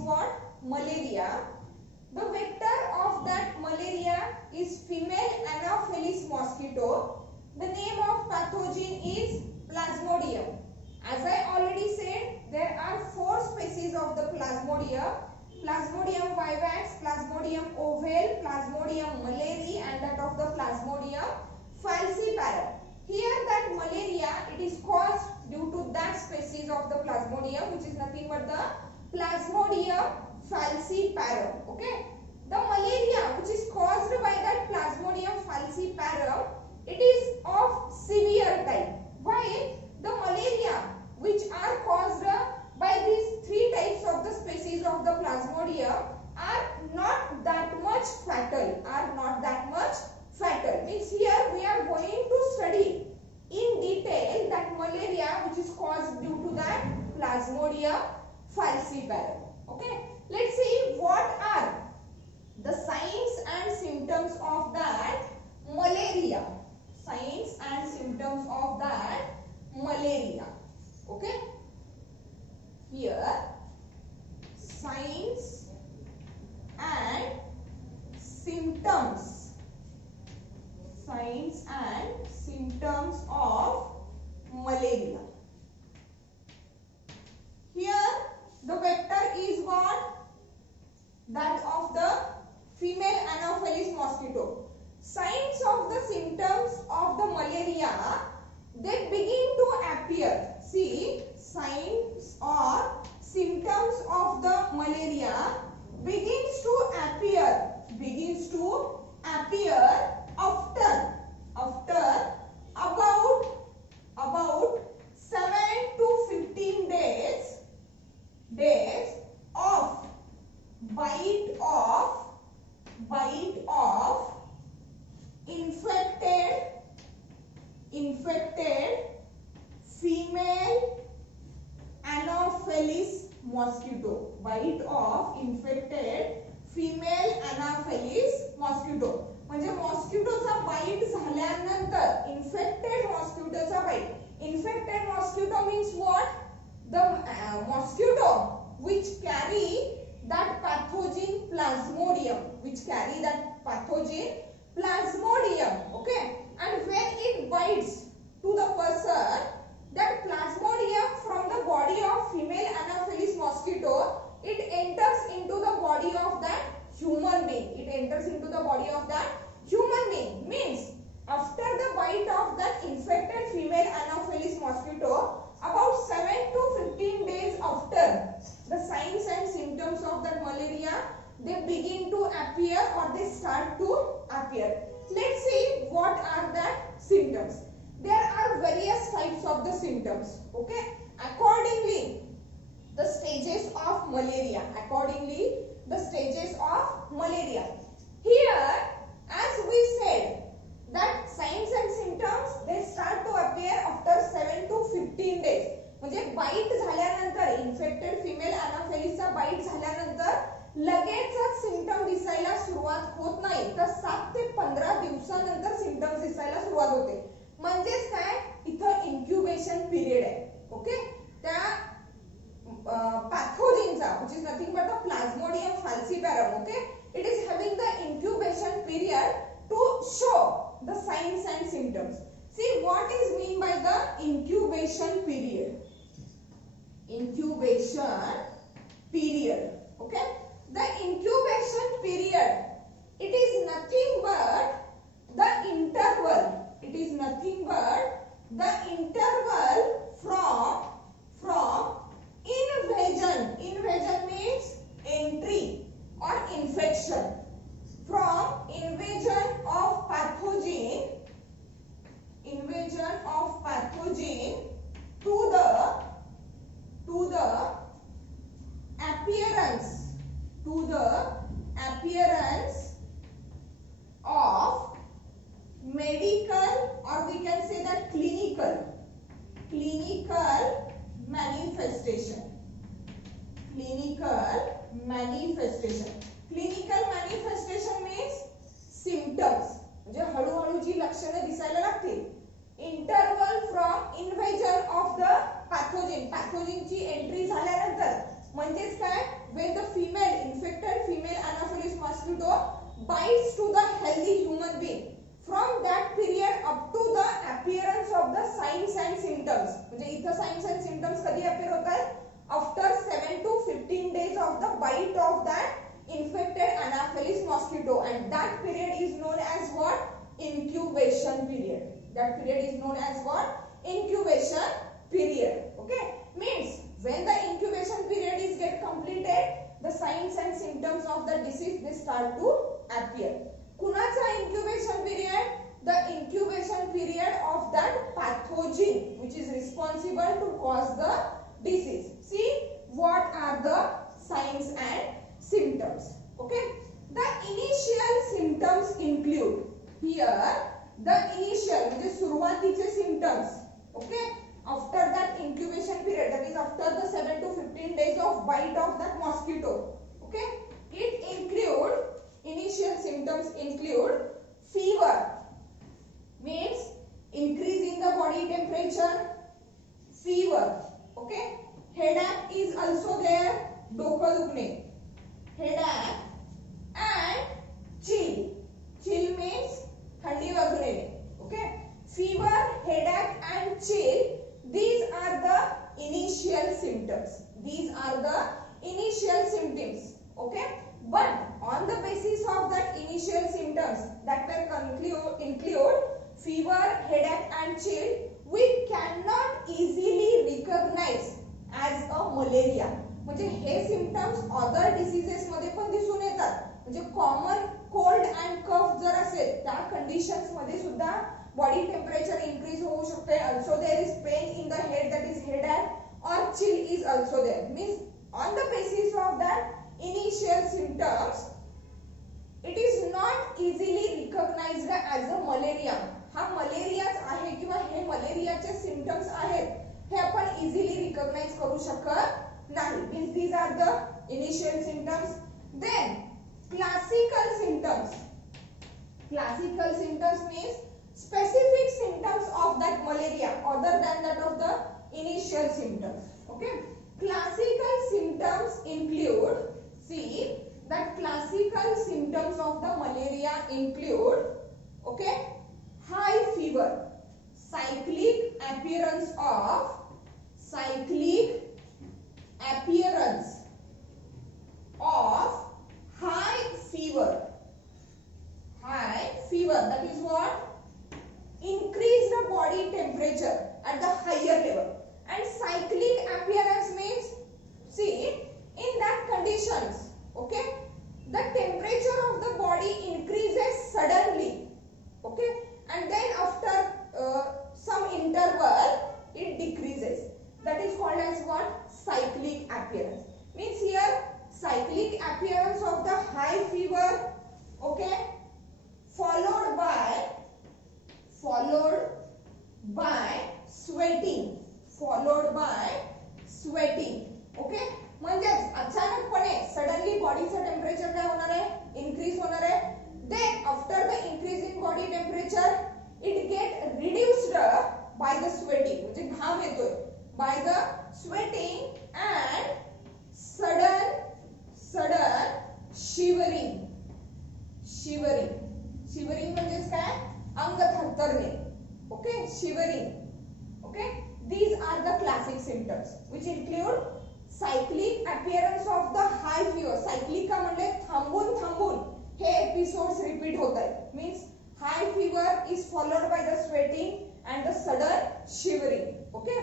what? Malaria. The vector of that malaria is female Anopheles mosquito. The name of pathogen is Plasmodium. As I already said, there are 4 species of the Plasmodium. Plasmodium vivax, Plasmodium ovale, Plasmodium malariae, and that of the Plasmodium falciparum. Here that malaria, it is caused due to that species of the Plasmodium, which is nothing but the Plasmodium falciparum. Okay, the malaria which is caused by that Plasmodium falciparum, it is of severe type, while the malaria which are caused by these 3 types of the species of the Plasmodium are not that much fatal, means here we are going to study in detail that malaria which is caused due to that Plasmodium falciparum. Okay, let's see what are the signs and symptoms of that malaria. Signs and symptoms of that malaria. Okay, here signs and symptoms. Signs and symptoms of malaria. Here the vector is what? That of the female Anopheles mosquito. Signs of the symptoms of the malaria, they begin to appear. See, signs or symptoms of the malaria begins to appear after about 7 to 15 days of bite of infected female Anopheles mosquito. Bite of infected female Anopheles mosquito. म्हणजे मॉस्किटोचा bite झाल्यानंतर infected मॉस्किटोचा bite. Infected mosquito means what? The mosquito which carry that pathogen Plasmodium, okay, and when it bites to the person, that Plasmodium from the body of female Anopheles mosquito, it enters into the body of that human being. Means after the bite of that infected female Anopheles mosquito, about 7 to 15 days after, the signs and symptoms of that malaria, they begin to appear or they start to appear. Let's see what are the symptoms. There are various types of the symptoms. Okay, accordingly the stages of malaria. Here, as we said, that signs and symptoms, they start to appear after 7 to 15 days. म्हणजे bite झाल्यानंतर, infected female अनाफेलिसचा bite झाल्यानंतर लगेचच symptom दिसायला सुरुवात होत नाही, तर 7 ते 15 दिवसानंतर सिम्पटम्स दिसायला सुरुवात होते. म्हणजेच काय, इथं इन्क्युबेशन पिरियड आहे. ओके, त्या pathogenचा, which is nothing but the Plasmodium falciparum. Okay, it is having the incubation period to show the signs and symptoms. See what is mean by the incubation period. Okay, the incubation period, it is nothing but the interval. From invasion. Invasion means entry or infection. From invasion of pathogen to the appearance of medical, or we can say that clinical manifestation. Clinical manifestation means symptoms, म्हणजे हळूहळू जी लक्षणे दिसायला लागतील. Interval from invasion of the pathogen ची entry झाल्यानंतर, म्हणजेच काय, when the bites to the healthy human being from that period up to the appearance of the signs and symptoms. म्हणजे इथं signs and symptoms कधी appear होतात? After 7 to 15 days of the bite of that infected Anopheles mosquito, and that period is known as what? Incubation period. That period is known as what? Incubation period. Okay, means when the incubation period is get completed, the signs and symptoms of the disease they start to appear. कुणाचा incubation period? The incubation period of that pathogen which is responsible to cause the disease. See what are the signs and symptoms. Okay, the initial symptoms include here the initial म्हणजे सुरुवातीचे symptoms. Okay, after that incubation period, that is after the 7 to 15 days of bite of that mosquito. Okay, it include initial symptoms include fever, means increase in the body temperature, fever. Okay, headache is also there, डोकं दुखणे, headache, and chill. Chill means थंडी वाजणे. Okay, fever, headache and chill, these are the initial symptoms. These are the initial symptoms. Okay, but on the basis of that initial symptoms that will include fever, headache and chill, we cannot easily recognize as a malaria. म्हणजे हे symptoms other diseases मध्ये पण दिसून येतात. म्हणजे common cold and cough जर असेल त्या conditions मध्ये सुद्धा body temperature increase होऊ शकते. Also there is pain in the head, that is headache, or chill is also there. Means on the basis of that initial symptoms, it is not easily recognized as a malaria. हा मलेरियाच आहे किंवा हे मलेरियाचे symptoms आहेत हे आपण easily recognise करू शकत नाही. Means these are the initial symptoms. Then classical symptoms. Classical symptoms means specific symptoms of that malaria other than that of the initial symptoms. Okay, classical symptoms include, see that classical symptoms of the malaria include, okay, high fever, cyclic appearance of high fever. High fever, that is what? Increase the body temperature at the higher level. And cyclic appearance means, see, in that conditions, okay, the temperature of the body increases suddenly. Okay, and then after some interval it decreases. That is called as what? Cyclic appearance. Means here cyclic appearance of the high fever, okay, followed by sweating. Okay, म्हणजे अचानकपणे suddenly बॉडीचं temperature काय होणार आहे? Increase होणार आहे. Then after the increase in body temperature it get reduced by the sweating, म्हणजे घाम येतोय, by the sweating and sudden shivering म्हणजे काय? अंग थरथरणे. Okay, shivering. Okay, these are the classic symptoms which include cyclic appearance of the high fever. cyclic का म्हणजे थांबून हे episodes repeat होत आहेत. Means hi fever is followed by the sweating and the sudden shivering. Okay,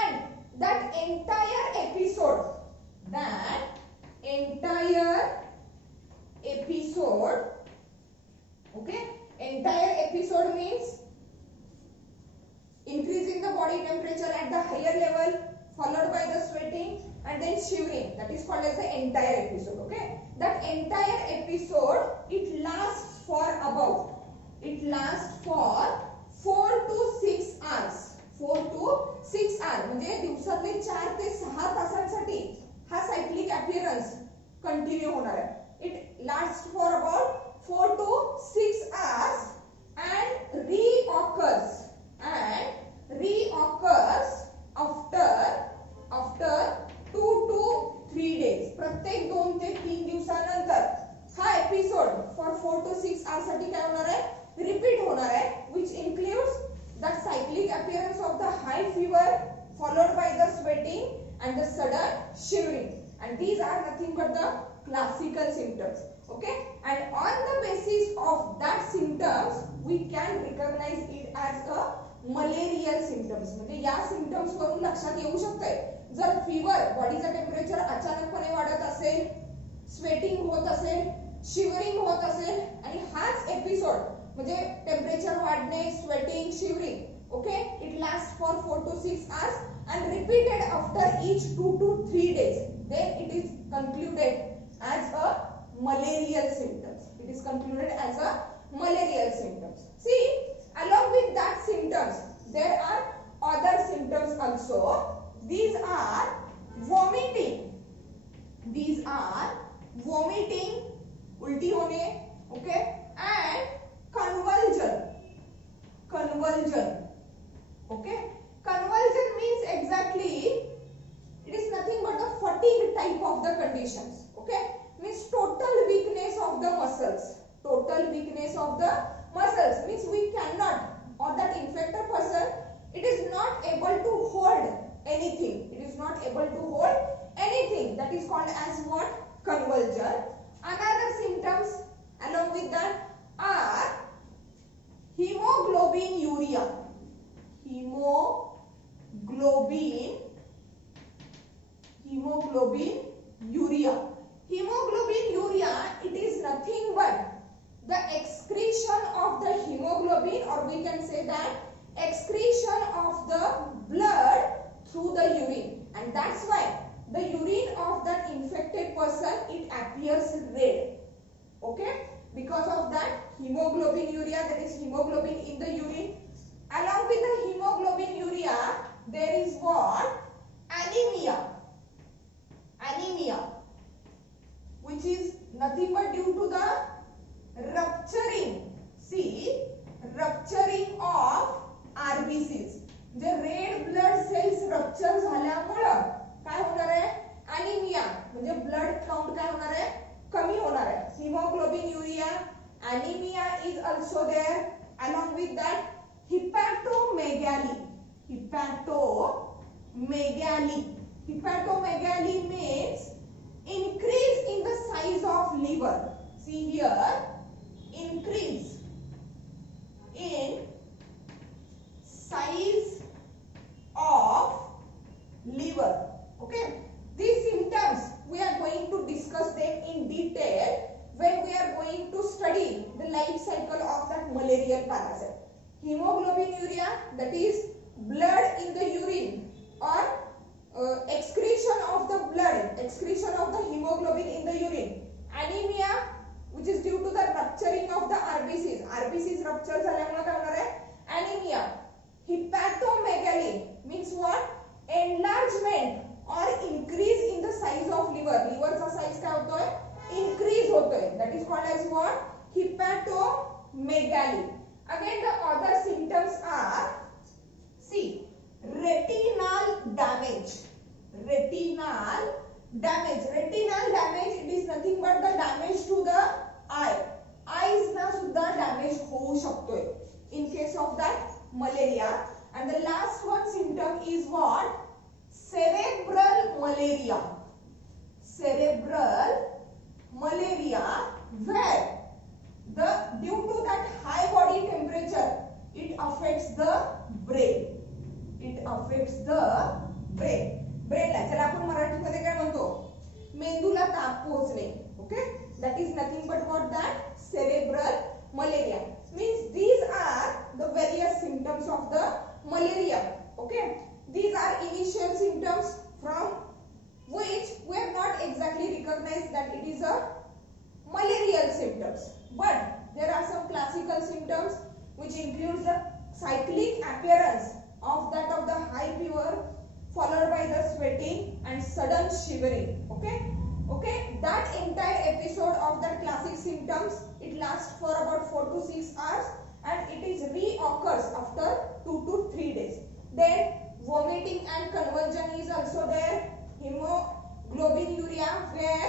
and that entire episode okay, entire episode means increasing the body temperature at the higher level followed by the sweating and then shivering, that is called as the entire episode. Okay, that entire episode it lasts for 4 to 6 hours. 4 to 6 hours म्हणजे दिवसातले 4 ते 6 तासांसाठी हा cyclic appearance continue होणार आहे. It last for about 4 to 6 hours and reoccurs after 2 to 3 days. प्रत्येक 2 ते 3 दिवसानंतर हा episode for 4 followed by the sweating and the sudden shivering, and these are nothing but the classical symptoms. Okay, and on the basis of that symptoms we can recognize it as a malarial symptoms. म्हणजे या symptoms वरून लक्षात येऊ शकते जर fever बॉडीचं temperature अचानकपणे वाढत असेल, स्वेटिंग होत असेल, शिवरिंग होत असेल आणि हाच एपिसोड म्हणजे टेम्परेचर वाढणे, sweating, shivering, okay, it last for 4 to 6 hours and repeated after each 2 to 3 days, then it is concluded as a malarial symptoms. It is concluded as a malarial symptoms. See, along with that symptoms there are other symptoms also. These are vomiting. These are vomiting, उल्टी होने, okay, and convulsion. Convulsion, okay. Convulsion means exactly it is nothing but the fatigue type of the conditions, okay. Means total weakness of the muscles. Total weakness of the muscles means we cannot, or that infected person, it is not able to hold anything. It is not able to hold anything. That is called as what? Convulsion. Another symptoms along with that are hemoglobinuria. Hemoglobinuria. Hemoglobinuria, it is nothing but the excretion of the hemoglobin, or we can say that excretion of the blood through the urine, and that's why the urine of that infected person, it appears red, okay, because of that hemoglobinuria, that is hemoglobin in the urine. Along with the hemoglobinuria there is what? Anemia. Anemia, which is nothing but due to the rupturing, see, rupturing of RBCs. J red blood cells rupture झाल्यामुळे काय होणार आहे? Anaemia, म्हणजे blood count काय होणार आहे? कमी होणार आहे. Haemoglobinuria, anaemia is also there. along with that hepatomegaly. Hepatomegaly means increase in the size of liver. See here, increase in size of liver. Okay, these symptoms we are going to discuss them in detail when we are going to study the life cycle of that malarial parasite. Hemoglobinuria, that is blood in the urine or excretion of the blood, excretion of the hemoglobin in the urine. Anemia, which is due to the rupturing of the RBCs. RBCs rupture झाल्यामुळे काय होणार आहे? Anemia. Hepatomegaly means what? Enlargement or increase in the size of liver. Liver चा size काय होतोय? Increase होतोय. That is called as what? Hepatomegaly. Again the other symptoms are, see, retinal damage. Retinal damage. Retinal damage, it is nothing but the damage to the eye. Eyes ना सुद्धा damage होऊ शकतोय in case of that malaria. And the last one symptom is what? Cerebral malaria. Cerebral malaria, where due to that high body temperature it affects the brain. It affects the brain. Brain ला त्याला आपण मराठीमध्ये काय म्हणतो? मेंदूला ताप पोहोचणे. Okay, that is nothing but what? That cerebral malaria. Means these are the various symptoms of the malaria. Okay, these are initial symptoms from which we have not exactly recognized that it is a malarial symptoms, but there are some classical symptoms which includes the cyclic appearance of that of the high fever followed by the sweating and sudden shivering. Okay, that entire episode of that classic symptoms, it lasts for about 4 to 6 hours and it is reoccurs after 2 to 3 days. Then vomiting and convulsion is also there. Hemoglobinuria, where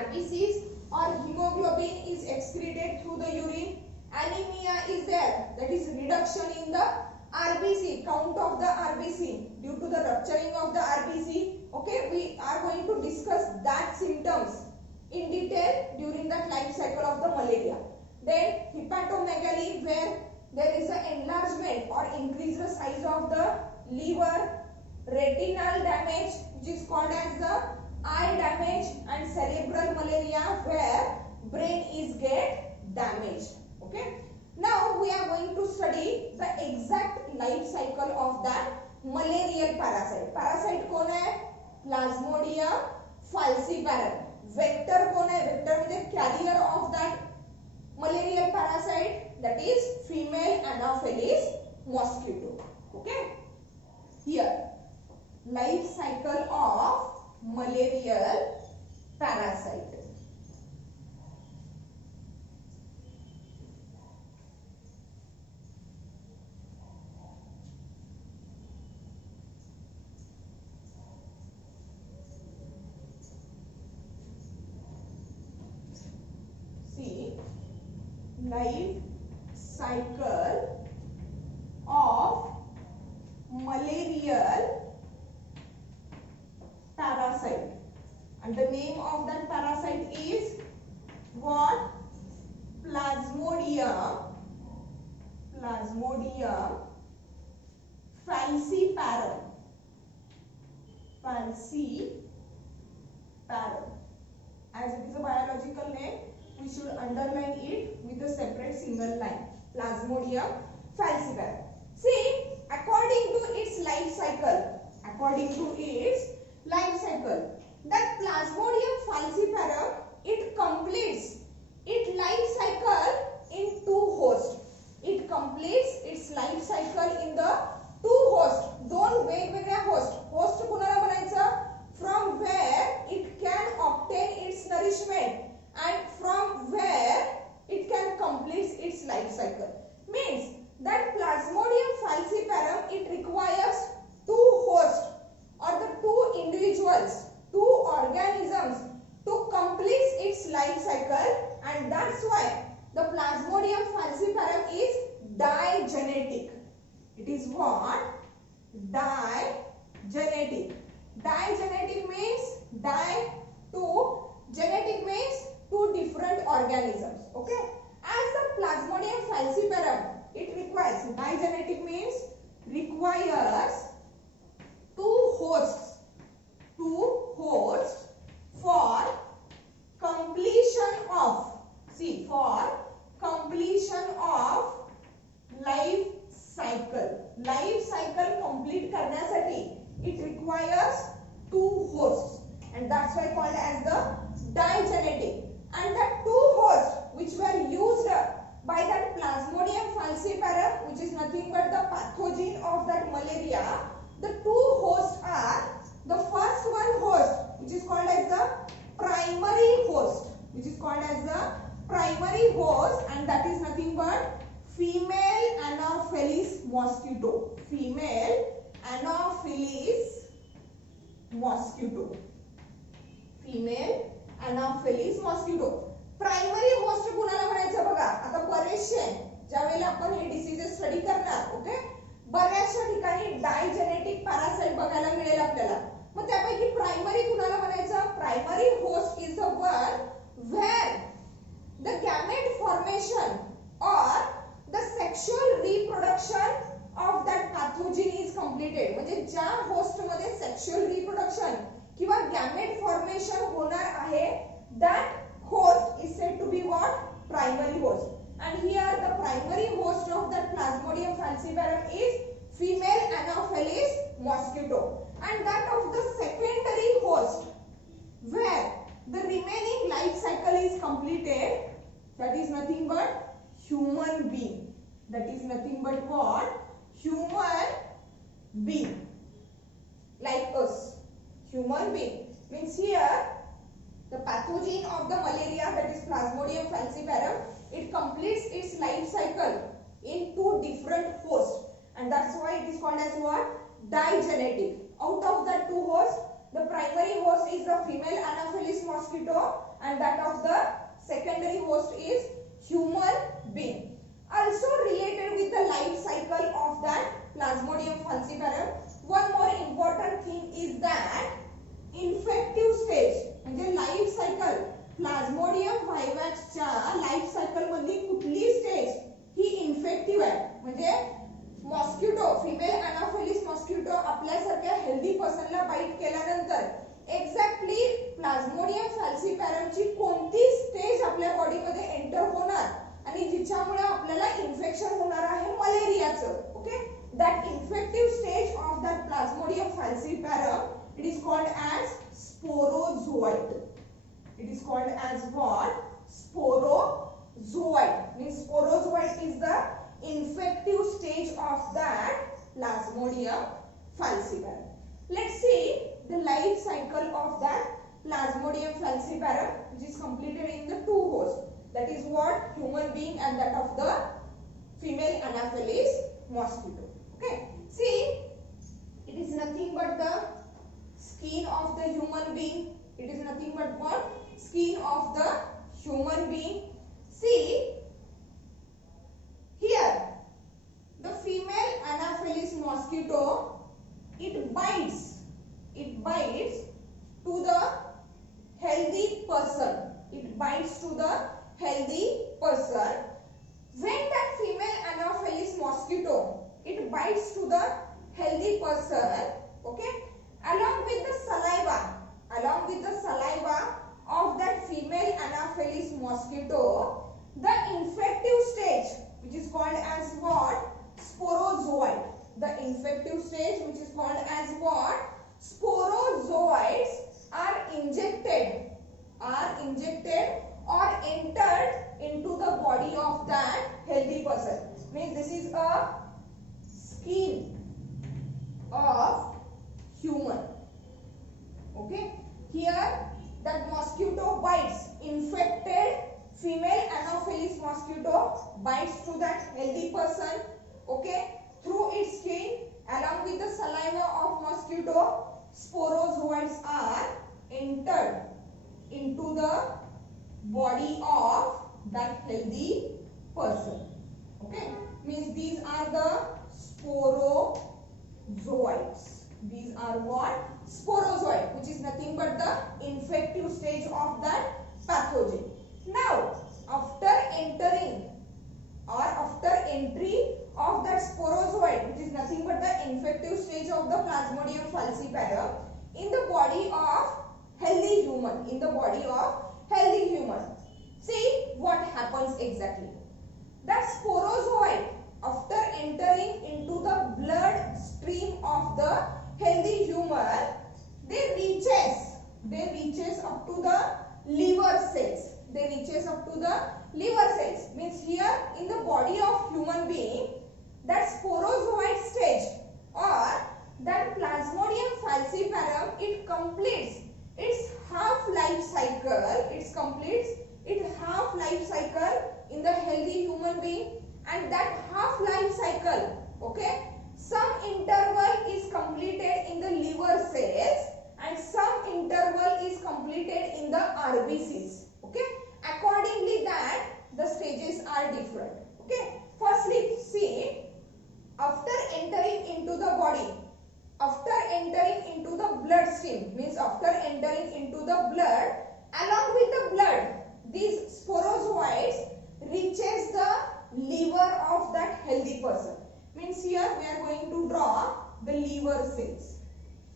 RBCs or hemoglobin is excreted through the urine. Anemia is there, that is reduction in the RBC, count of the RBC due to the rupturing of the RBC. Okay, we are going to discuss that symptoms in detail during that life cycle of the malaria. Then hepatomegaly, where there is an enlargement or increased size of the liver. Retinal damage, which is called as the eye damage, and cerebral malaria, where brain is get damaged. Okay. Now we are going to study the exact life cycle of that malarial parasite. Parasite कौन है? Plasmodium falciparum. Vector कौन है? Vector म्हणजे carrier of that malarial parasite, that is female Anopheles mosquito. Okay. Here, life cycle of malarial parasite. See, life cycle of malarial parasite, and the name of that parasite is what? Plasmodium falciparum. As it is a biological name, we should underline it with a separate single line. Plasmodium falciparum. See, according to its life cycle, that Plasmodium falciparum, it completes its life cycle in two hosts. It completes its life cycle in the two hosts. दोन वेगवेगळ्या host. Host कुणाला म्हणायचं? From where it can obtain its nourishment and from where it can complete its life cycle. Means that Plasmodium falciparum, it requires two hosts or the two individuals, two organisms to complete its life cycle, and that's why the Plasmodium falciparum is digenetic. It is what? Digenetic. Digenetic means genetic means two different organisms. Okay. As the Plasmodium falciparum, it requires, digenetic means requires two hosts for completion of, see, for completion of life cycle. Life cycle complete करण्यासाठी it requires two hosts, and that's why called as the digenetic. And the two hosts which were used by that Plasmodium falciparum, which is nothing but the pathogen of that malaria, the two hosts are, the first one host, which is called as the primary host, and that is nothing but female Anopheles mosquito. Female Anopheles mosquito. Primary host कुणाला म्हणायचं बघा. आता बरेचसे ज्यावेळेला आपण हे diseases study करणार, okay, बऱ्याचशा ठिकाणी डायजेनेटिक पॅरासाइट बघायला मिळेल आपल्याला. मग त्यापैकी प्रायमरी कुणाला म्हणायचं? Primary host is the one where the gamete formation और the sexual reproduction of that pathogen is completed. म्हणजे ज्या होस्ट मध्ये सेक्शुअल रिप्रोडक्शन किंवा गॅमेट फॉर्मेशन होणार आहे, that host is said to be what? Primary host. And here the primary host of that Plasmodium falciparum is female Anopheles mosquito, and that of the secondary host where the remaining life cycle is completed, that is nothing but human being. That is nothing but what? Human being, like us. Human being means here the pathogen of the malaria, that is Plasmodium falciparum, it completes its life cycle in two different hosts, and that's why it is called as what? Digenetic. Out of the two hosts, the primary host is the female Anopheles mosquito, and that of the secondary host is human being. Also related with the life cycle of that Plasmodium falciparum, one more important thing is that infective stage म्हणजे life cycle plasmodium व्हायवॅक्सच्या life cycle मधली कुठली stage ही infective आहे. म्हणजे mosquito female anopheles mosquito आपल्यासारख्या healthy पर्सनला bite केल्यानंतर एक्झॅक्टली प्लाझ्मोडियम फॅल्सीपॅरमची कोणती स्टेज आपल्या बॉडीमध्ये एंटर होणार आणि जिच्यामुळे आपल्याला इन्फेक्शन होणार आहे मलेरियाचं. Okay, that infective stage of that Plasmodium falciparum, it is called as sporozoite. It is called as what? Sporozoite. Means sporozoite is the infective stage of that Plasmodium falciparum. Let's see the life cycle of that Plasmodium falciparum, which is completed in the two hosts. That is what? Human being and that of the female Anopheles mosquito. Okay, see, it is nothing but the skin of the human being. It is nothing but what? Skin of the human being. See, here, the female Anopheles mosquito, it bites to the healthy person. It bites to the healthy person. When that female Anopheles mosquito, it bites to the healthy person, okay, along with the saliva of that female Anopheles mosquito, the infective stage, which is called as what? Sporozoite. The infective stage, which is called as what? Sporozoites are injected or entered into the body of that healthy person. Means this is a skin of human. Okay, here that mosquito bites, infected female Anopheles mosquito bites to that healthy person. Okay, through its skin along with the saliva of mosquito, sporozoites are entered into the body of that healthy person. Okay, means these are the sporozoites. These are what? Sporozoite, which is nothing but the infective stage of that pathogen. Now, after entry of that sporozoite, which is nothing but the infective stage of the Plasmodium falciparum in the body of healthy human, see what happens exactly. That sporozoite, after entering into the blood stream of the healthy human, they reaches up to the liver cells. Means here in the body of human being, that sporozoite stage or that Plasmodium falciparum, it completes its half-life cycle in the healthy human being, and that half-life cycle, okay, some interval is completed in the liver cells and some interval is completed in the RBCs. Okay, accordingly that the stages are different. Okay, firstly see, after entering into the body, after entering into the blood stream, means after entering into the blood, along with the blood, these sporozoites reaches the liver of that healthy person. Means here we are going to draw the liver cells.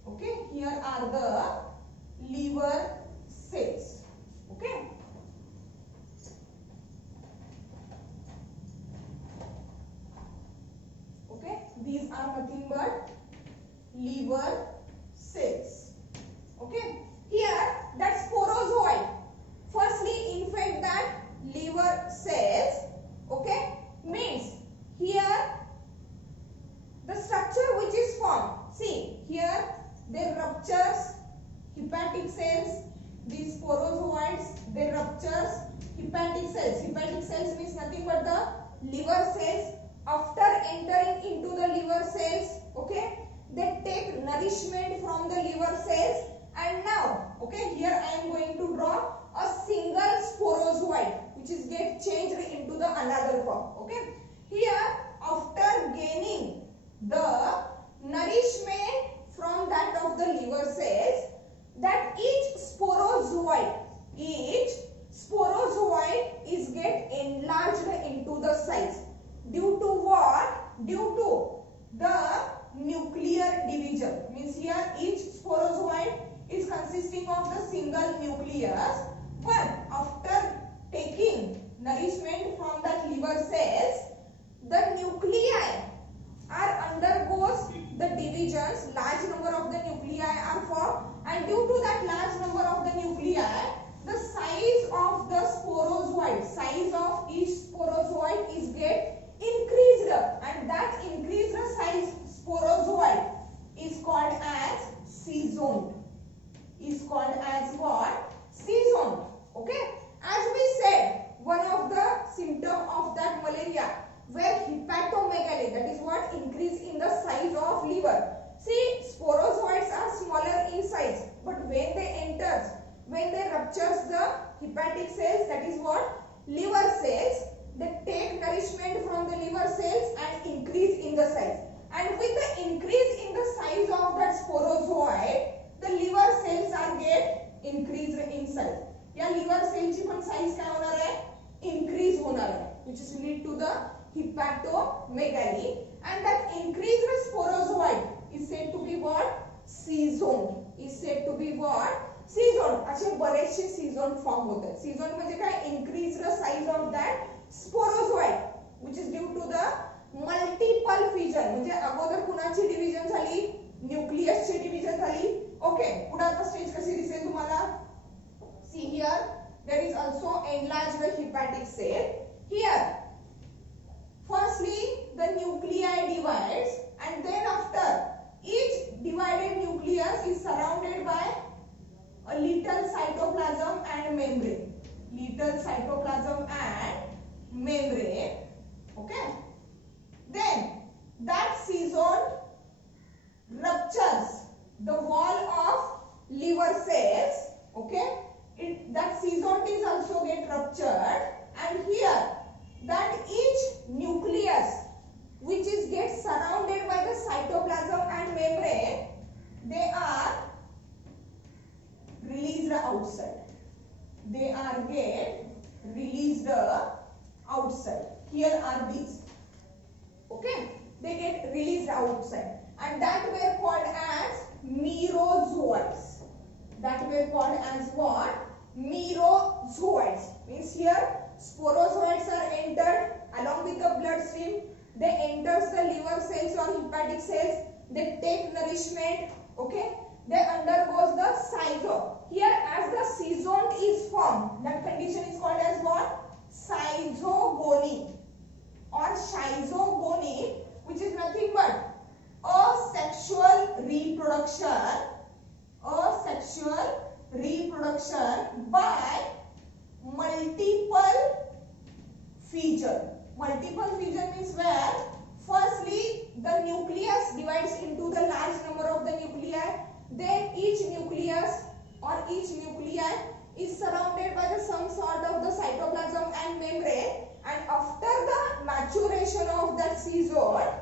Okay, here are the liver cells. Okay, these are nothing but liver cells. Okay, here that sporozoite firstly infect that liver cells. Okay, means here the structure which is formed, see here they ruptures hepatic cells. These sporozoites, they ruptures hepatic cells. Hepatic cells means nothing but the liver cells. After entering into the liver cells, okay, they take nourishment from the liver cells, and now, okay, here I am going to draw a single sporozoite which is get changed into the another form. Okay, liver cells. They take nourishment from the liver cells and increase in the size. And with the increase in the size of that sporozoite, the liver cells are get increased in size. या liver cell ची पण size काय होणार आहे? Increase होणार आहे, which is lead to the hepatomegaly. And that increased sporozoite is said to be what? Seizone. Is said to be what? Seizone. असे बरेचसे seizone form होतात. Seizone म्हणजे काय? Increased the size of that sporozoite, which is due to the multiple fission. म्हणजे अगोदर कुणाची division झाली? Nucleus ची डिव्हिजन झाली. ओके, पुढचा स्टेज कशी दिसेल तुम्हाला? See here, there is also enlarged hepatic cell. Here, firstly, the nuclei divides, and then after each divided nucleus is surrounded by a little cytoplasm and membrane. Little cytoplasm and membrane. Okay. Then that seizone ruptures the wall of liver cells. Okay. That seizone is also get ruptured, and here that each nucleus which is get surrounded by the cytoplasm and membrane, they are released outside. They are get released outside. Here are these. Okay, they get released outside, and that were called as merozoites. That were called as what? Merozoites. Means here sporozoites are entered along with the bloodstream. They enters the liver cells or hepatic cells. They take nourishment. Okay. They undergoes the seizone. Here, as the seizone is formed, that condition is called as what? Schizogony or schizogony, which is nothing but asexual reproduction. Asexual reproduction by multiple fission. Multiple fission means where firstly the nucleus divides into the large number of the nuclei, then each nucleus or each nuclei is surrounded by the some sort of the cytoplasm and membrane, and after the maturation of that seizone,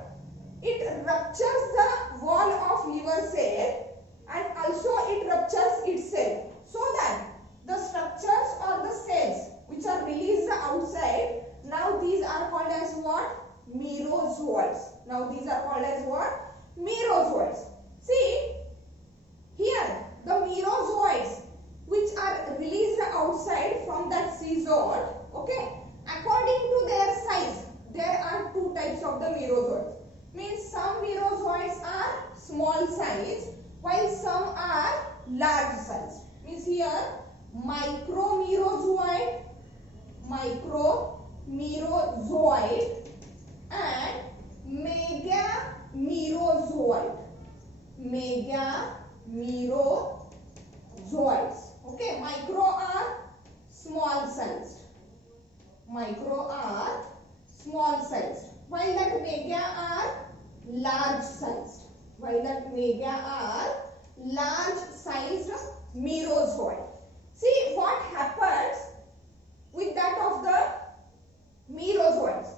it ruptures the wall of liver cell, and also it ruptures itself, so that the structures or the cells which are released outside, now these are called as what? Merozoites. Now these are called as what? Merozoites. See, here the merozoites which are released outside from that seizone, okay, according to their size, there are two types of the merozoites. Means some merozoites are small size, while some are large size. Means here micromerozoite, and megamerozoite. Megamerozoites. Okay, micro are small sized. Micro are small sized, while that mega are large sized. While that mega are large sized merozoite. See what happens with that of the merozoites.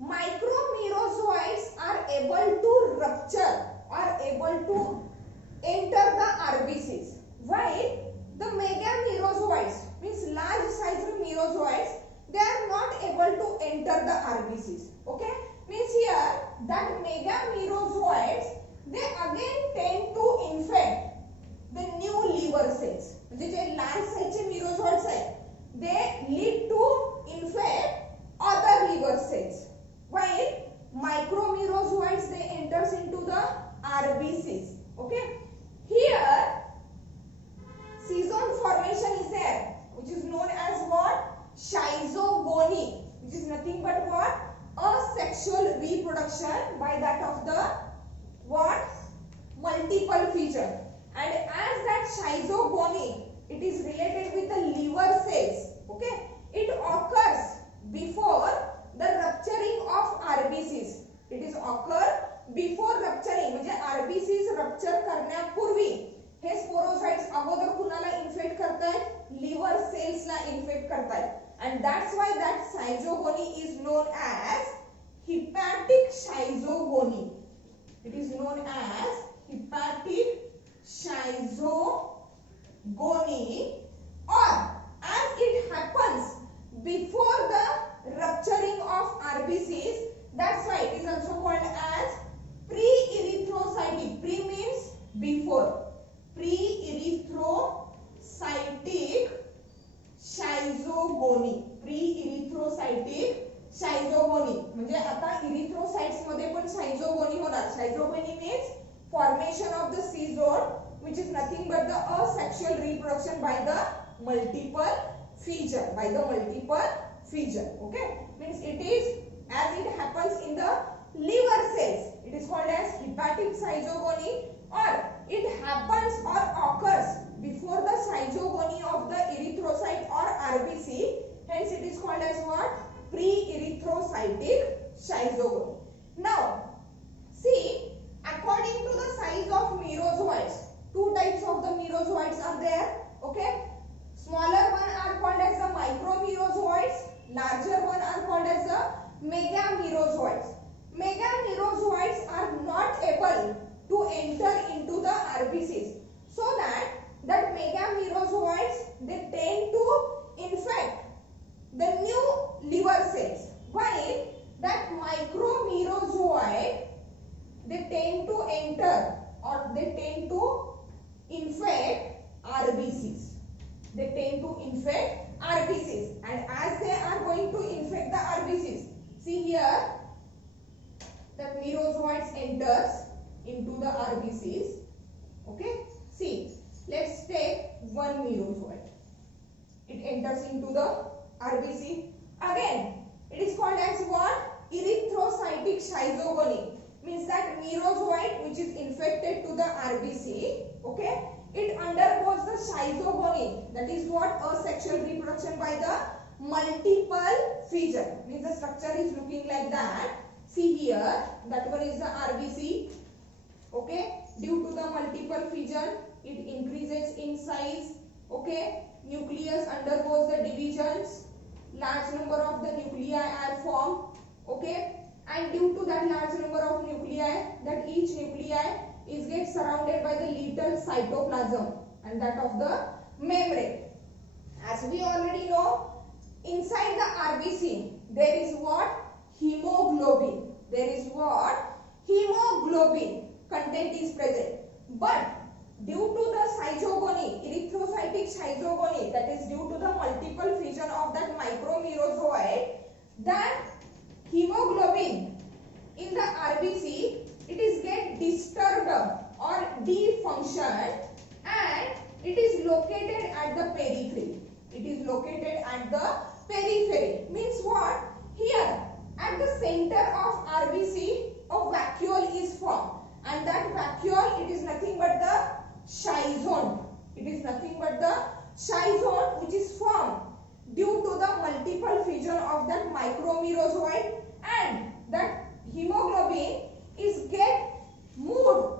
Micromerozoites are able to rupture, are able to enter the RBCs, while the megamerozoites, means large sized merozoites, they are not able to enter the RBCs. Okay, means here that megamerozoites, they again tend to infect the new liver cells. म्हणजे जे large size चे merozoites आहेत, they lead to infect other liver cells, while micromerozoites, they enters into the RBCs. Okay, here seizone formation is there, which is known as what? Schizogony, which is nothing but what? Asexual reproduction by that of the what? Multiple fission. And as that schizogony, it is related with the liver cell. करतायत. And that's why that schizogony is known as hepatic schizogony. It is known as hepatic schizogony, or as it happens before the rupturing of RBCs, that's why it is also called as pre-erythrocytic. Pre means before. Pre-erythrocytic schizogony. Pre-erythrocytic schizogony म्हणजे आता erythrocytes मध्ये पण schizogony होणार. Schizogony means formation of the C zone, which is nothing but the asexual reproduction by the multiple fission. Okay, means it is as it happens in the liver cells. It is called as hepatic schizogony, or it happens or occurs before the schizogony of the erythrocyte or RBC. Hence, it is called as what? Pre-erythrocytic schizogony. Now, see, according to the size of merozoites, two types of the merozoites are there. Okay, smaller one are called as the micromerozoites. Larger one are called as the megamerozoites. Megamerozoites are not able to enter into the RBCs, so that megamerozoites, they tend to infect the new liver cells, while that micromerozoite, they tend to enter or they tend to infect RBCs. They tend to infect RBCs, and as they are going to infect the RBCs, see here that merozoites enters into the RBCs. Okay, see, let's take one merozoite. It enters into the RBC. Again, it is called as what? Erythrocytic schizogony. Means that merozoite which is infected to the RBC, okay, it undergoes the schizogony. That is what? Asexual reproduction by the multiple fission. Means the structure is looking like that. See here, that one is the RBC. Okay, due to the multiple fission, it increases in size. Okay, nucleus undergoes the divisions. Large number of the nuclei are formed. Okay, and due to that large number of nuclei, that each nuclei is get surrounded by the little cytoplasm and that of the membrane. As we already know, inside the RBC there is what? Hemoglobin. There is what? Hemoglobin content is present. But due to the schizogony, erythrocytic schizogony, that is due to the multiple fission of that micromerozoite, that hemoglobin in the RBC, it is get disturbed or defunctioned, and it is located at the periphery. It is located at the periphery. Means what? Here at the center of RBC, a vacuole is formed, and that vacuole, it is nothing but the schizone. It is nothing but the schizone which is formed due to the multiple fission of that micromerozoite, and that hemoglobin is get moved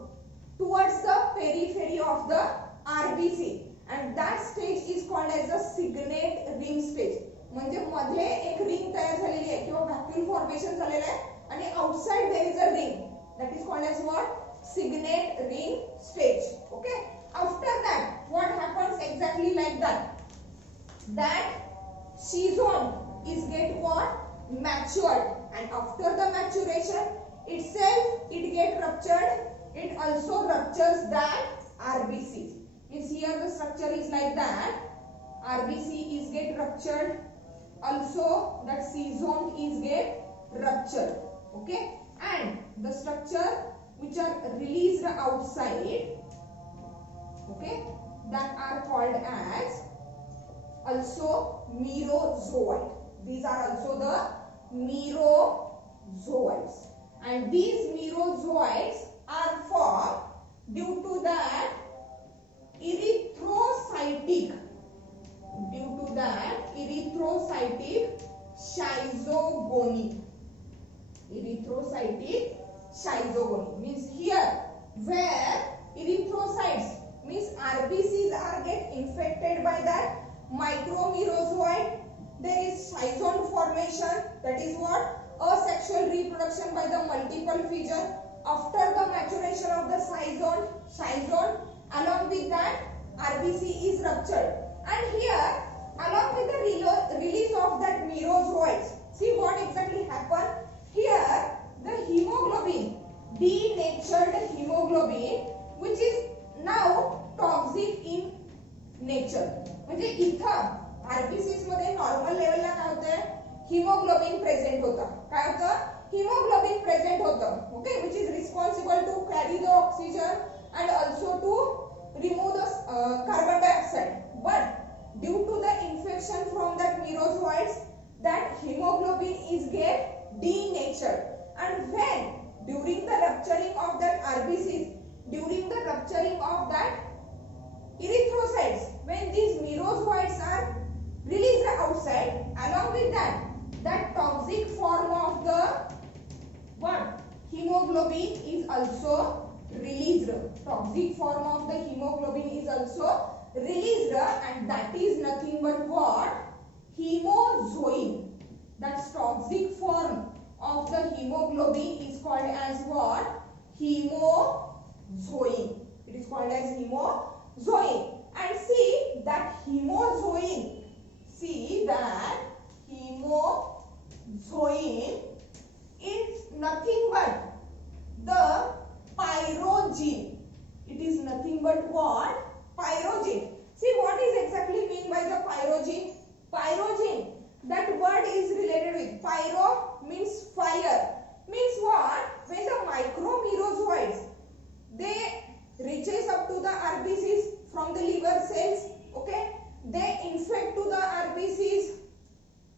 towards the periphery of the RBC, and that stage is called as the signet ring stage. म्हणजे मध्ये एक ring तयार झालेली आहे किंवा व्हॅक्यूल formation झालेलं आहे, आणि outside there is a ring. That is called as what? Signet ring stage. Okay, after that what happens exactly like that? That schizone is get what? Matured, and after the maturation itself, it get ruptured. It also ruptures that RBC. Means here the structure is like that. RBC is get ruptured. Also that schizone is get ruptured. Okay, and the structure which are released outside, okay, that are called as also merozoite. These are also the merozoites, and these merozoites are formed due to that erythrocytic schizogony. Erythrocytic schizogony means here where erythrocytes means RBCs are get infected by that micromerozoite, maturation, that is what? Asexual reproduction by the multiple fission. After the maturation of the schizone, along with that RBC is ruptured, and here along with the release of that merozoites, see what exactly happened here. The hemoglobin, denatured hemoglobin, which is now toxic in nature. म्हणजे इथं RBCs मध्ये normal लेवलला काय होतं, haemoglobin present होतं. काय होतं, haemoglobin present होतं. Okay, which is responsible to carry the oxygen and also to remove the carbon dioxide. But due to the infection from that merozoites, that hemoglobin is get denatured, and when during the rupturing of that RBCs, during the rupturing of that erythrocytes, when these merozoites are released outside, along with that toxic form of the what, hemoglobin is also released. Toxic form of the hemoglobin is also released, and that is nothing but what, hemozoin. That toxic form of the hemoglobin is called as what, hemozoin. It is called as hemozoin. And see that hemozoin, is nothing but the pyrogen. It is nothing but what, pyrogen. See what is exactly mean by the pyrogen. Pyrogen, that word is related with pyro means fire, means what, when the micromerozoites, they reaches up to the RBCs from the liver cells, okay, they infect to the RBCs,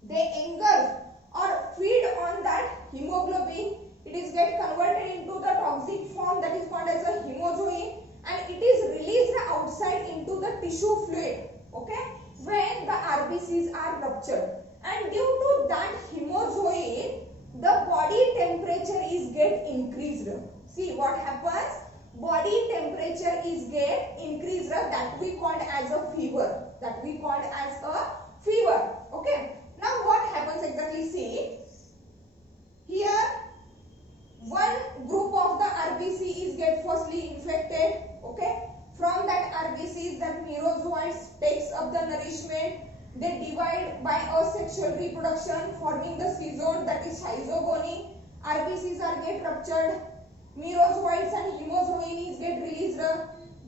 they engulf or feed on that hemoglobin, it is get converted into the toxic form, that is called as a hemozoin, and it is released outside into the tissue fluid, okay, when the RBCs are ruptured. And due to that hemozoin, the body temperature is get increased. See what happens, body temperature is get increased, that we called as a fever, okay. Now what happens exactly, see here, one group of the RBC is get firstly infected, okay, from that RBCs, that merozoites takes up the nourishment, they divide by asexual reproduction forming the schizone, that is schizogony, RBCs are get ruptured, merozoites and hemozoin is get released.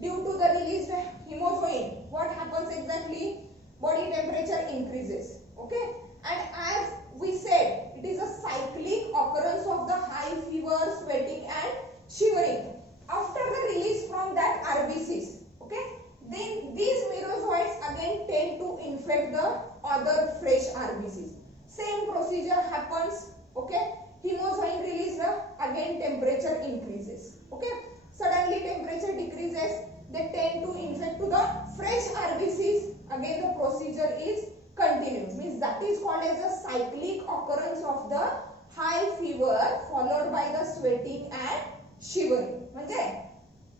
Due to the released hemozoin, what happens exactly, body temperature increases, okay, and as we said, it is a cyclic occurrence of the high fever, sweating and shivering. After the release from that RBCs, okay, then these merozoites again tend to infect the other fresh RBCs. Same procedure happens, okay, hemozoin released, again temperature increases, okay, suddenly temperature decreases, they tend to infect to the fresh RBCs, again the procedure is continuous, means that is called as a cyclic occurrence of the high fever followed by the sweating and shivering. म्हणजे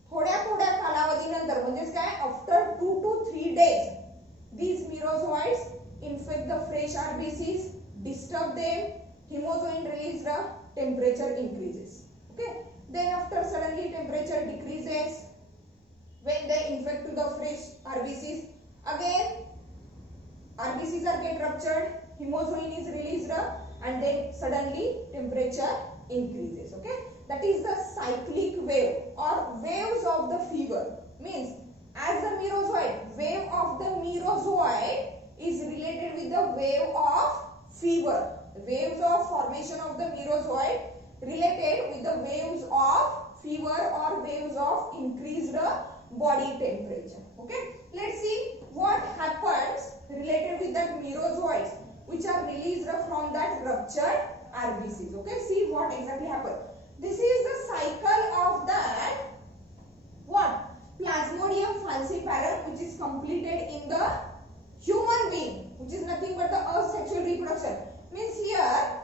थोड्या कालावधीनंतर, म्हणजेच काय, after 2 to 3 days these merozoites infect the fresh RBCs, disturb them, hemozoin released, temperature increases, okay, then after suddenly temperature decreases when they infect to the fresh RBCs, again RBCs are get ruptured, hemozoin is released, and then suddenly temperature increases, okay. That is the cyclic wave or waves of the fever, means as the merozoite, wave of the merozoite is related with the wave of fever. The waves of formation of the merozoite related with the waves of fever or waves of increased body temperature, okay. Let's see what happens related with that merozoites which are released from that ruptured RBCs, okay. See what exactly happened. This is the cycle of that what, Plasmodium falciparum, which is completed in the human being, which is nothing but the asexual reproduction. Means here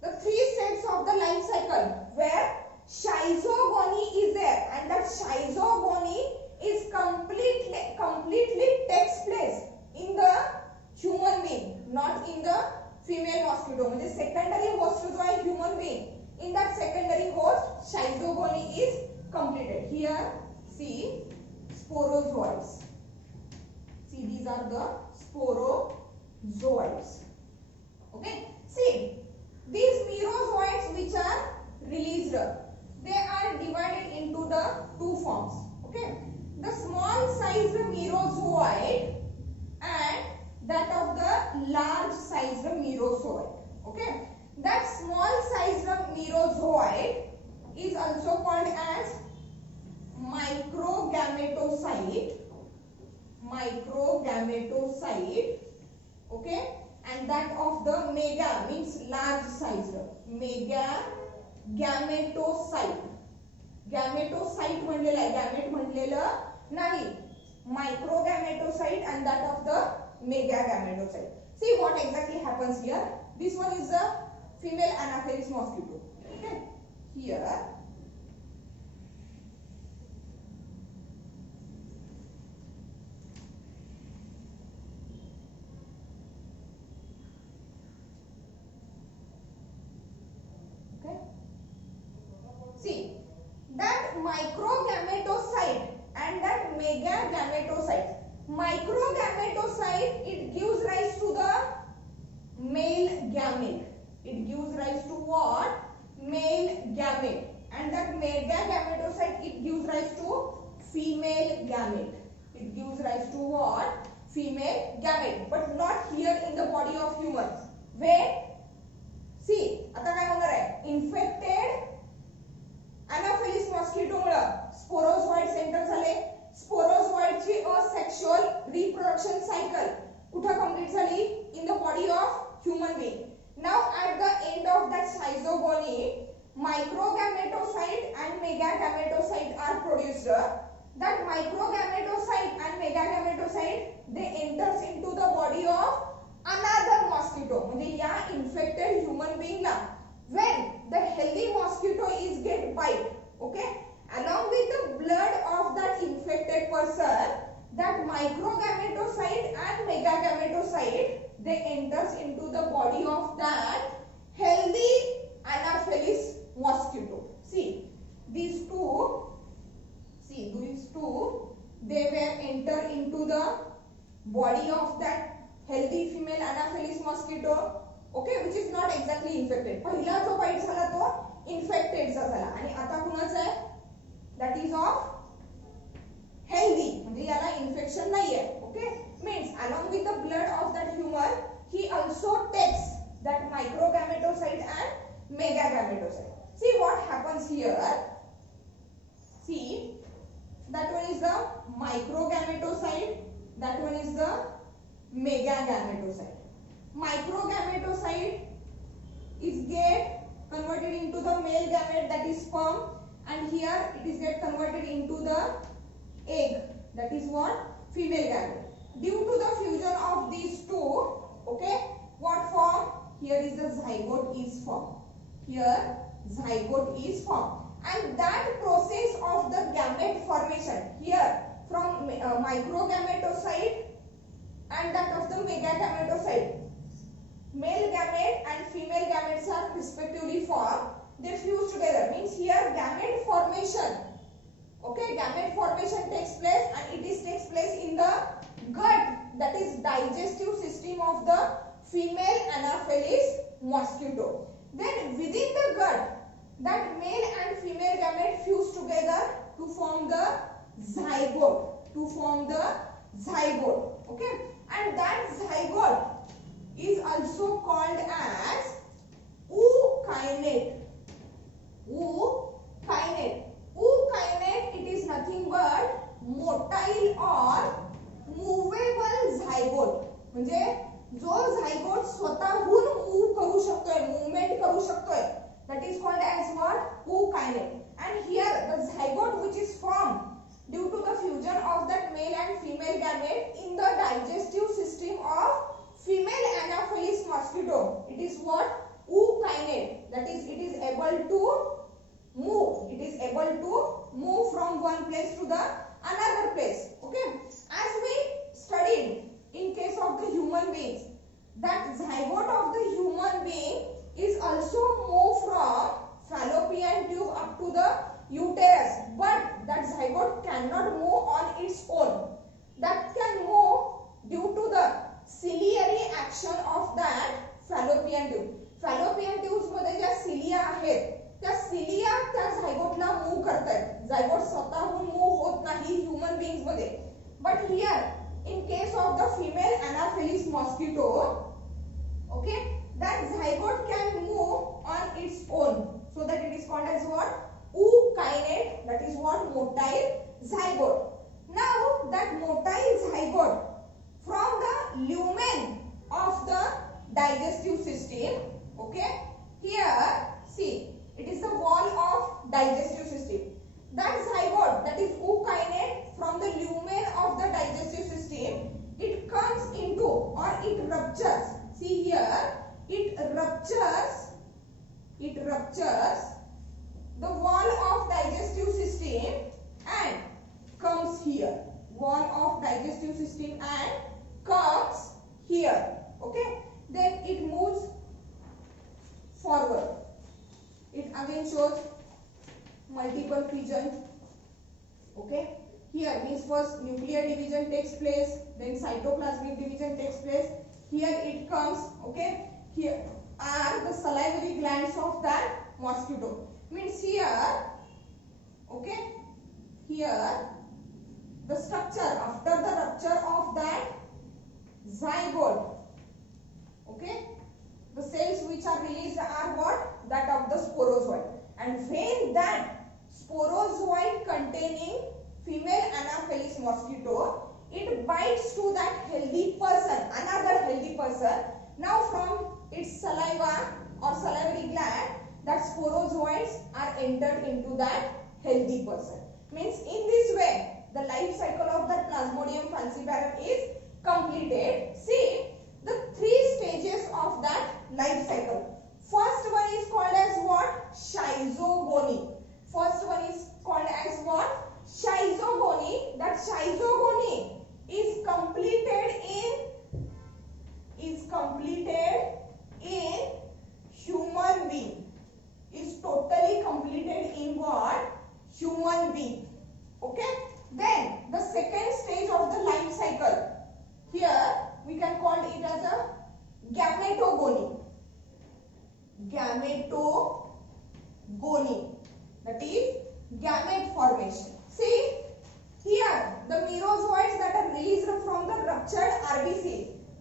the 3 steps of the life cycle where schizogony is there, and that schizogony is completely takes place in the human being, not in the female mosquito म्हणजे secondary host जो आहे human being in that secondary host schizogony is completed. Here see sporozoites. See, these are the sporozoites. Okay, see these merozoites which are released, they are divided into the two forms. Okay, the small sized merozoite and that of the large sized merozoite. Okay, that small sized merozoite is also called as microgametocyte. Okay, and that of the mega means large sized megagametocyte. गॅमेटोसाइट म्हणलेला आहे, gamete म्हणलेलं नाही, microgametocyte and that of the megagametocyte. See what exactly happens here. This one is the female Anopheles mosquito. Okay, here microgametocyte and that megagametocyte. Microgametocyte, it gives rise to the male gamete. It gives rise to what? Male gamete. And that megagametocyte, it gives rise to female gamete. It gives rise to what? Female gamete. But not here in the body of humans. Where? See, आता काय होणार आहे? Infected Anopheles mosquito मुळे sporozoite सेंटर झाले. Sporozoite ची asexual reproduction cycle कुठे complete झाली? In the body of human being. Now at the end of that schizogony microgametocyte and megagametocyte are produced. That microgametocyte and megagametocyte, they enters into the body of another mosquito. म्हणजे या infected human being La when the healthy mosquito is get bite, okay, along with the blood of that infected person, that microgametocyte and megagametocyte, they enters into the body of that healthy Anopheles mosquito. See these two, they were enter into the body of that healthy female Anopheles mosquito. Okay, which is not exactly infected. पहिला जो bite झाला तो infected चा झाला आणि आता कुणाचा आहे? That is of healthy, म्हणजे याला इन्फेक्शन नाहीये. Okay, means along with the blood of that human, he also takes that microgametocyte and megagametocyte. See what happens here. See, that one is the microgametocyte, that one is the megagametocyte. Microgametocyte is get converted into the male gamete, that is sperm, and here it is get converted into the egg, that is what? Female gamete. Due to the fusion of these two, okay, what form? Here is the zygote is formed. Here zygote is formed, and that process of the gamete formation here from microgametocyte and that of the megagametocyte, male gamete and female gametes are respectively formed. They fuse together, means here gamete formation, okay, gamete formation takes place and it takes place in the gut, that is digestive system of the female Anopheles mosquito. Then within the gut, that male and female gamete fuse together to form the zygote, okay, and that zygote is also called as ookinete. Ookinete, it is nothing but motile or movable zygote. म्हणजे जो zygote स्वतःहून move करू शकतोय, movement करू शकतोय, that is called as what? Ookinete. And here the zygote which is formed due to the fusion of that male and female gamete in the digestive system of female Anopheles mosquito, it is what? Ookinete. That is, it is able to move. It is able to move from one place to the another place. Okay. As we studied in case of the human beings, that zygote of the fallopian tube. Fallopian tubes मध्ये ज्या cilia आहेत त्या cilia त्या झायगोटला move करतात. Zygote स्वतःहून move होत नाही human beings मध्ये. But here in case of the female anopheles mosquito, okay, that zygote can move on its own, so that it is called as what? Ookinete, that is what? Motile zygote. Now that motile zygote from the lumen of the digestive system, okay, here see it is the wall of digestive system. That zygote, that is ookinete, from the lumen of the digestive system, it comes into or it ruptures. See here, it ruptures the wall of digestive system and comes here. Wall of digestive system and comes here. Okay, then it moves forward. It again shows multiple fission. Okay, here means first nuclear division takes place, then cytoplasmic division takes place. Here it comes. Okay, here are the salivary glands of that mosquito. Means here, okay, here the structure after the rupture of that zygote, okay, the cells which are released are what? That of the sporozoid. And when that sporozoid containing female Anopheles mosquito, it bites to that healthy person, another healthy person. Now from its saliva or salivary gland, that sporozoids are entered into that healthy person. Means in this way, the life cycle of that Plasmodium falciparum is completed. See the 3 stages of that life cycle. First one is called as what? Schizogony. First one is called as what? Schizogony. That schizogony is completed in human being. Is totally completed in what? Human being. Okay. Then the second stage of the life cycle. Here we can call it as a gametogony. Gametogony. That is gamete formation. See here the merozoites that are released from the ruptured RBC,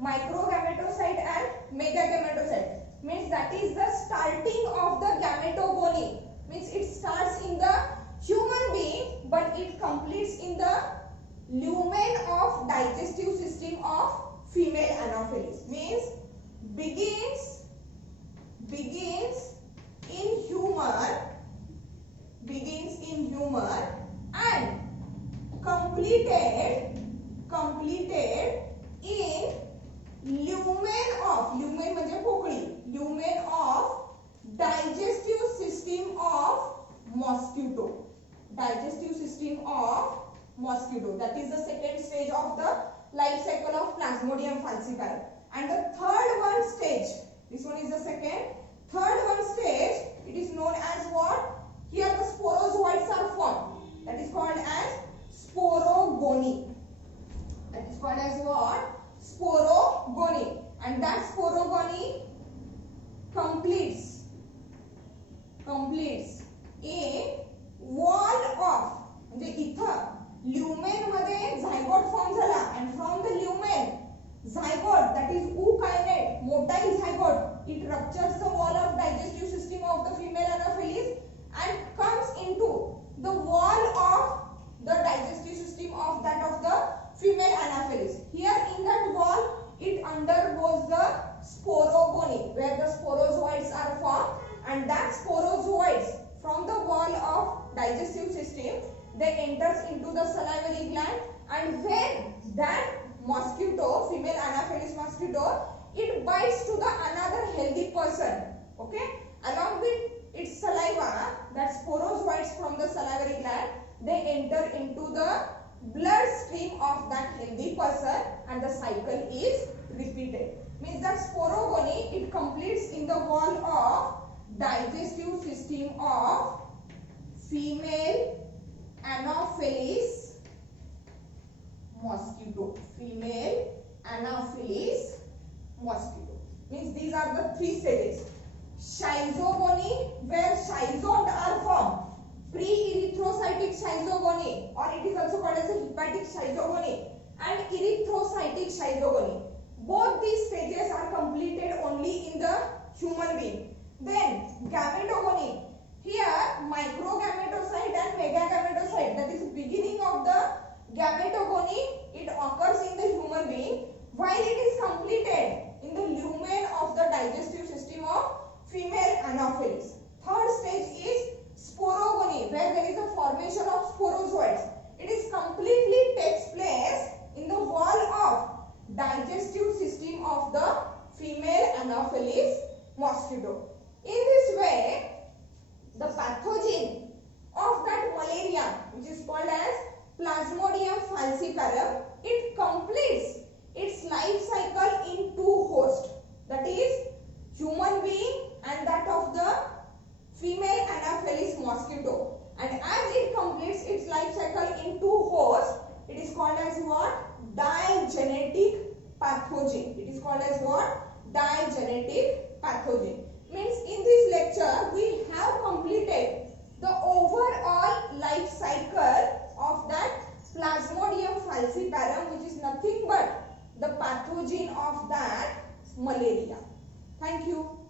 microgametocyte and megagametocyte. Means that is the starting of the gametogony. Means it starts in the human being but it completes in the lumen of digestive system of female Anopheles. Means begins in human and completed in lumen म्हणजे पोकळी, lumen of digestive system of mosquito. Digestive system of mosquito. That is the second stage of the life cycle of Plasmodium falciparum. And the third one stage, this one is the second. Third one stage, it is known as what? Here the sporozoids are formed. That is called as sporogony. That is called as what? Sporogony. And that sporogony completes in wall of, म्हणजे इथं lumen मध्ये zygote form झाला and from the lumen zygote, that is ookinete, motile zygote, it ruptures the wall of digestive system of the female Anopheles and comes into the wall of the digestive system of that of the female Anopheles. Here in that wall it undergoes the sporogony where the sporozoids are formed, and that sporozoids from the wall of digestive system they enters into the salivary gland, and when that mosquito, female Anopheles mosquito, it bites to the another healthy person, okay, along with its saliva, that sporozoids from the salivary gland they enter into the blood stream of that healthy person and the cycle is repeated. Means that sporogony it completes in the wall of digestive system of female Anopheles mosquito. Female Anopheles mosquito. means these are the three stages. Schizogony, where schizoid are formed. Pre-erythrocytic schizogony, or it is also called as a hepatic schizogony, and erythrocytic schizogony. Both these stages are completed only in the human being. Then gametogony. Here microgametocyte and megagametocyte, that is beginning of the gametogony, it occurs in the human being, while it is completed in the lumen of the digestive system of female Anopheles. Third stage is sporogony, where there is a formation of sporozoites. It is completely takes place in the wall of digestive system of the female Anopheles mosquito. In this way, the pathogen of that malaria, which is called as Plasmodium falciparum, it completes its life cycle in two hosts, that is human being and that of the female Anopheles mosquito. And as it completes its life cycle in two hosts, it is called as what? Digenetic pathogen. It is called as what? Digenetic pathogen. Means in this lecture we have completed the overall life cycle of that Plasmodium falciparum, which is nothing but the pathogen of that malaria. Thank you.